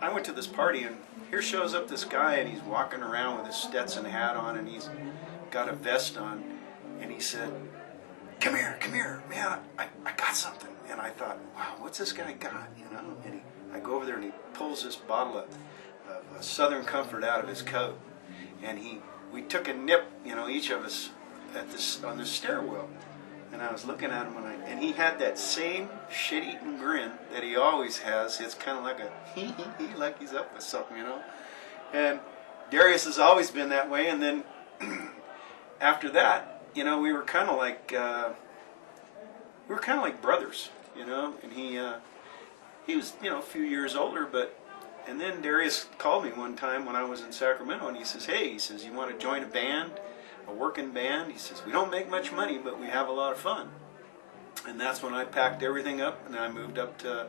I went to this party, and here shows up this guy, and he's walking around with his Stetson hat on, and he's got a vest on, and he said, come here, man, I got something. And I thought, wow, what's this guy got, you know? And I go over there, and he pulls this bottle of Southern Comfort out of his coat, and we took a nip, you know, each of us on this stairwell. And I was looking at him, and he had that same shit-eating grin that he always has. It's kind of like a like he's up with something, you know. And Darius has always been that way. And then after that, you know, we were kind of like brothers, you know. And he was, you know, a few years older, and then Darius called me one time when I was in Sacramento, and he says, hey, he says, you want to join a band? A working band. He says, we don't make much money, but we have a lot of fun. And that's when I packed everything up, and I moved up to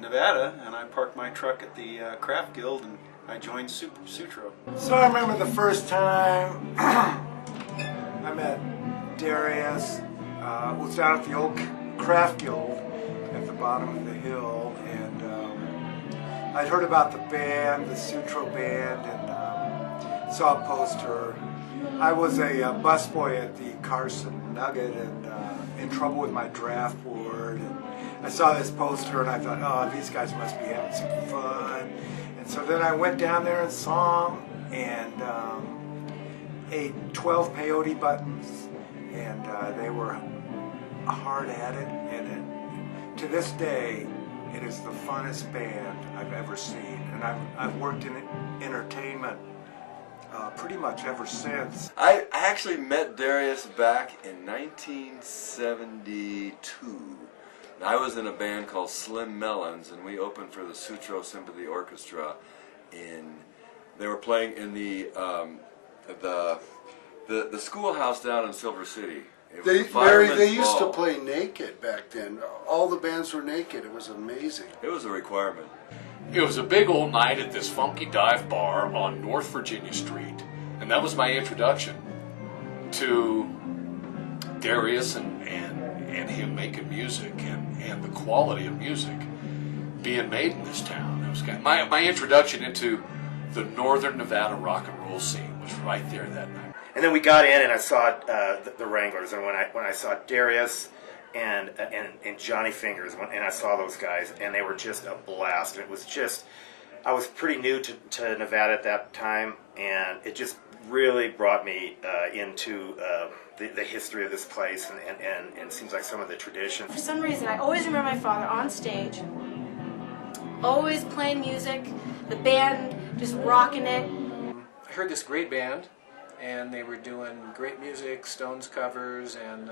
Nevada, and I parked my truck at the Craft Guild, and I joined Sutro. So I remember the first time I met Darius. It was down at the old Craft Guild at the bottom of the hill, and I'd heard about the band, the Sutro band, and saw a poster. I was a busboy at the Carson Nugget and in trouble with my draft board. And I saw this poster and I thought, oh, these guys must be having some fun. And so then I went down there and saw them and ate 12 peyote buttons. And they were hard at it. And to this day, it is the funnest band I've ever seen. And I've worked in entertainment pretty much ever since. I actually met Darius back in 1972. I was in a band called Slim Melons, and we opened for the Sutro Sympathy Orchestra. They were playing in the schoolhouse down in Silver City. They used to play naked back then. All the bands were naked. It was amazing. It was a requirement. It was a big old night at this funky dive bar on North Virginia Street, and that was my introduction to Darius and him making music and the quality of music being made in this town. It was kind of my introduction into the Northern Nevada rock and roll scene was right there that night. And then we got in, and I saw the Wranglers, and when I saw Darius and Johnny Fingers, and I saw those guys, and they were just a blast. And it was just, I was pretty new to Nevada at that time, and it just really brought me into the history of this place, and it seems like some of the tradition. For some reason, I always remember my father on stage, always playing music, the band just rocking it. I heard this great band, and they were doing great music, Stones covers, and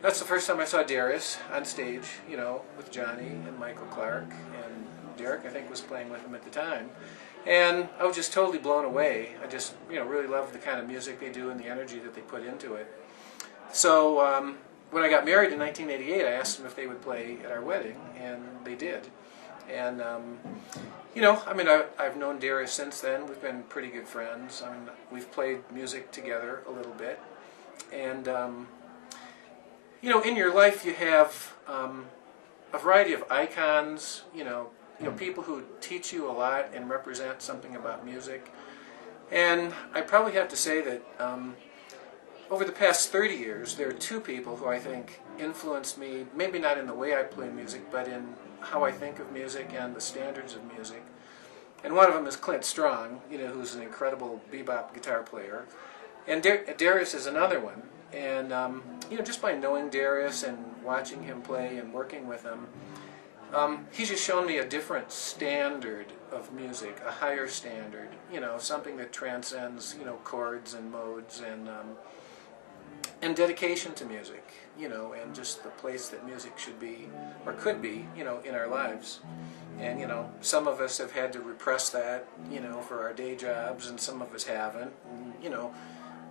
that's the first time I saw Darius on stage, you know, with Johnny and Michael Clark, and Derek, I think, was playing with him at the time. And I was just totally blown away. I just, you know, really loved the kind of music they do and the energy that they put into it. So when I got married in 1988, I asked them if they would play at our wedding, and they did. And, you know, I mean, I've known Darius since then. We've been pretty good friends. I mean, we've played music together a little bit. And, you know, in your life you have a variety of icons, you know, people who teach you a lot and represent something about music. And I probably have to say that over the past 30 years, there are two people who I think influenced me, maybe not in the way I play music, but in how I think of music and the standards of music. And one of them is Clint Strong, you know, who's an incredible bebop guitar player. And Darius is another one. And, you know, just by knowing Darius and watching him play and working with him, he's just shown me a different standard of music, a higher standard, you know, something that transcends, you know, chords and modes and dedication to music, you know, and just the place that music should be, or could be, you know, in our lives. And, you know, some of us have had to repress that, you know, for our day jobs, and some of us haven't. And, you know,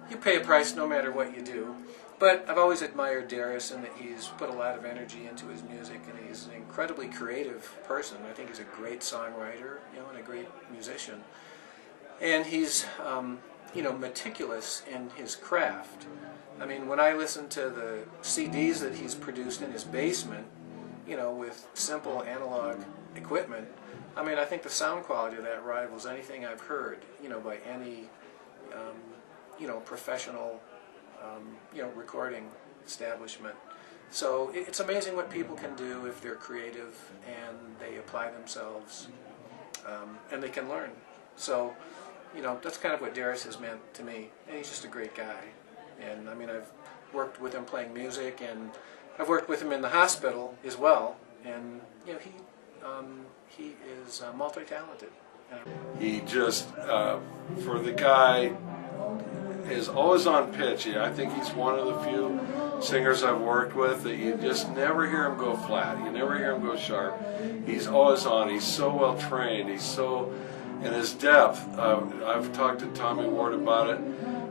you pay a price no matter what you do. But I've always admired Darius in that he's put a lot of energy into his music, and he's an incredibly creative person. I think he's a great songwriter, you know, and a great musician. And he's, you know, meticulous in his craft. I mean, when I listen to the CDs that he's produced in his basement, you know, with simple analog equipment, I mean, I think the sound quality of that rivals anything I've heard, you know, by any, you know, professional, you know, recording establishment. So it's amazing what people can do if they're creative and they apply themselves, and they can learn. So, you know, that's kind of what Darius has meant to me. And he's just a great guy. And I mean, I've worked with him playing music, and I've worked with him in the hospital as well. And you know, he is multi-talented. He just, for the guy, is always on pitch. I think he's one of the few singers I've worked with that you just never hear him go flat. You never hear him go sharp. He's always on. He's so well trained. He's so, in his depth. I've talked to Tommy Ward about it.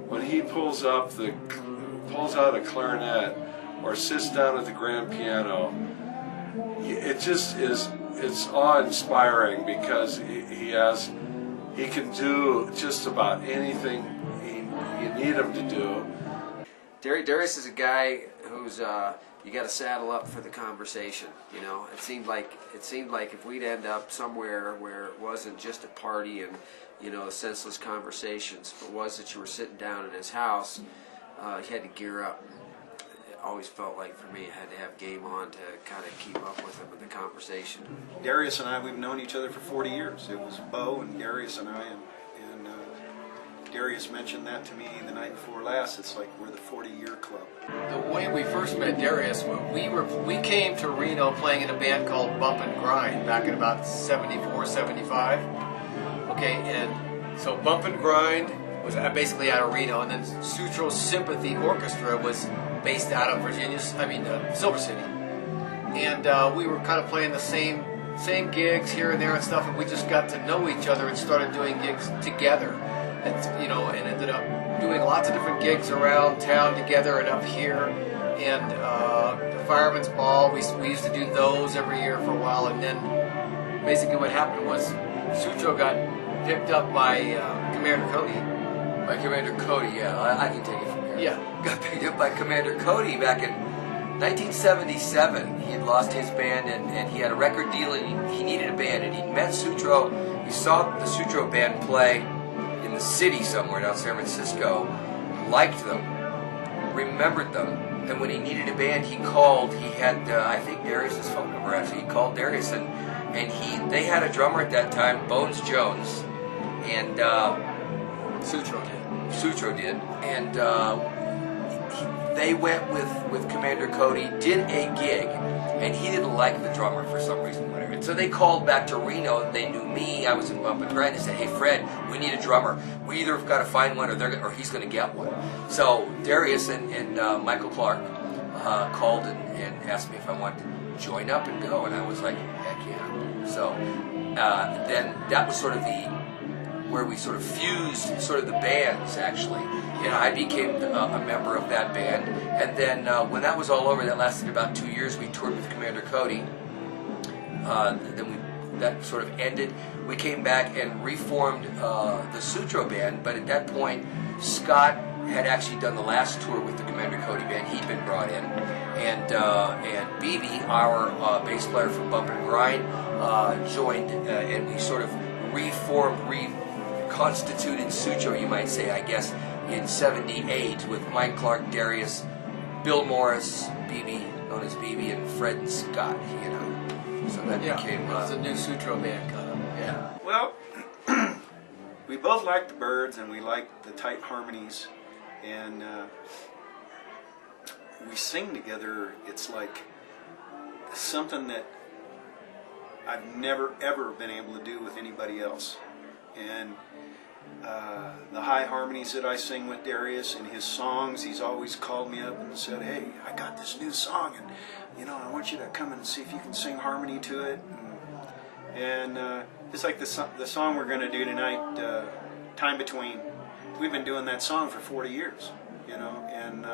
When he pulls out a clarinet or sits down at the grand piano, it just is. It's awe-inspiring because he can do just about anything you need him to do. Darius is a guy who's you got to saddle up for the conversation. You know, it seemed like if we'd end up somewhere where it wasn't just a party and, you know, senseless conversations, but was that you were sitting down in his house, you had to gear up. It always felt like for me I had to have game on to kind of keep up with him in the conversation. Darius and I, we've known each other for 40 years. It was Bo and Darius and I, and Darius mentioned that to me the night before last. It's like we're the 40-year club. The way we first met Darius, we came to Reno playing in a band called Bump and Grind back in about 74, 75. Okay, and so Bump and Grind was basically out of Reno, and then Sutro Sympathy Orchestra was based out of Silver City. And we were kind of playing the same gigs here and there and stuff, and we just got to know each other and started doing gigs together. And, you know, and ended up doing lots of different gigs around town together and up here. And the Fireman's Ball, we used to do those every year for a while. And then basically what happened was Sutro got picked up by Commander Cody. By Commander Cody, yeah, I can take it from here. Yeah. Got picked up by Commander Cody back in 1977. He had lost his band, and he had a record deal, and he needed a band. And he met Sutro. He saw the Sutro band play in the city somewhere down San Francisco, liked them, remembered them, and when he needed a band, he called. He had, I think, Darius's phone number. Actually, he called Darius, and they had a drummer at that time, Bones Jones, and Sutro did, and they went with Commander Cody, did a gig, and he didn't like the drummer for some reason, whatever. And so they called back to Reno, and they knew me. I was in Bump and Grind. They said, "Hey, Fred, we need a drummer. We either have got to find one, or he's going to get one." So Darius and Michael Clark called and asked me if I wanted to join up and go, and I was like, "Heck yeah!" So then that was sort of where we sort of fused sort of the bands, actually. And I became a member of that band. And then when that was all over, that lasted about 2 years, we toured with Commander Cody. That sort of ended. We came back and reformed the Sutro band, but at that point, Scott had actually done the last tour with the Commander Cody band. He'd been brought in. And BB, our bass player from Bump and Grind, joined, and we sort of reconstituted Sutro, you might say, I guess, in 78 with Mike Clark, Darius, Bill Morris, BB, known as BB, and Fred and Scott, you know. So that became... it was a new Sutro band kind of. Yeah. Well, we both like the Byrds and we like the tight harmonies, and we sing together. It's like something that I've never ever been able to do with anybody else. And the high harmonies that I sing with Darius in his songs, he's always called me up and said, "Hey, I got this new song, and you know, I want you to come and see if you can sing harmony to it." And it's like the song we're going to do tonight, "Time Between." We've been doing that song for 40 years, you know, and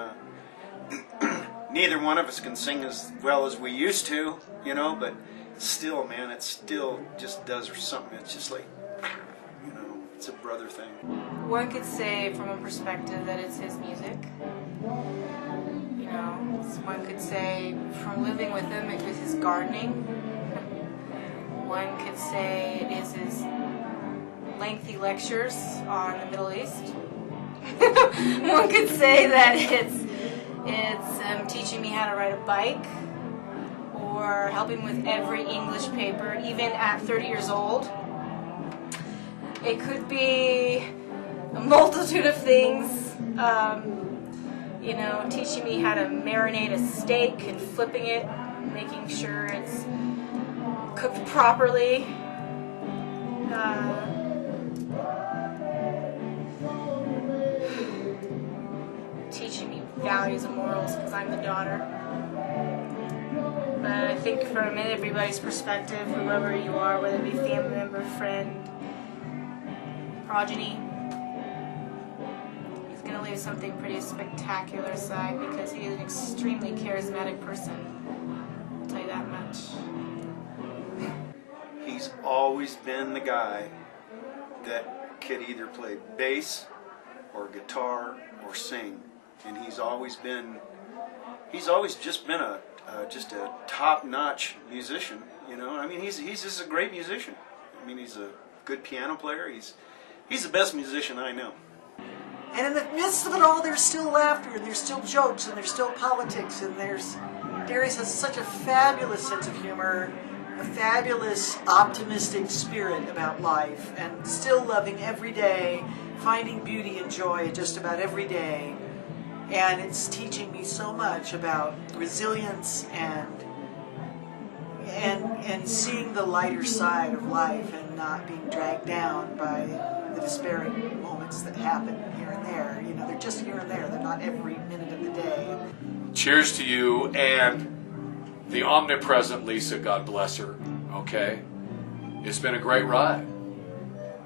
neither one of us can sing as well as we used to, you know, but still, man, it still just does something. It's just like, you know, it's a brother thing. One could say from a perspective that it's his music. You know, one could say from living with him it was his gardening. One could say it is his lengthy lectures on the Middle East. One could say that it's teaching me how to ride a bike, or helping with every English paper, even at 30 years old. It could be a multitude of things. You know, teaching me how to marinate a steak and flipping it, making sure it's cooked properly. Teaching me values and morals because I'm the daughter. But I think from everybody's perspective, whoever you are, whether it be family member, friend, progeny, he's going to leave something pretty spectacular aside because he is an extremely charismatic person. I'll tell you that much. He's always been the guy that could either play bass or guitar or sing, and he's always just been a top-notch musician. You know, I mean, he's just a great musician. I mean, he's a good piano player. He's the best musician I know. And in the midst of it all, there's still laughter, and there's still jokes, and there's still politics, and Darius has such a fabulous sense of humor, a fabulous optimistic spirit about life, and still loving every day, finding beauty and joy in just about every day. And it's teaching me so much about resilience and seeing the lighter side of life and not being dragged down by the despairing moments that happen here and there. You know, they're just here and there. They're not every minute of the day. Cheers to you and the omnipresent Lissa, God bless her, okay? It's been a great ride.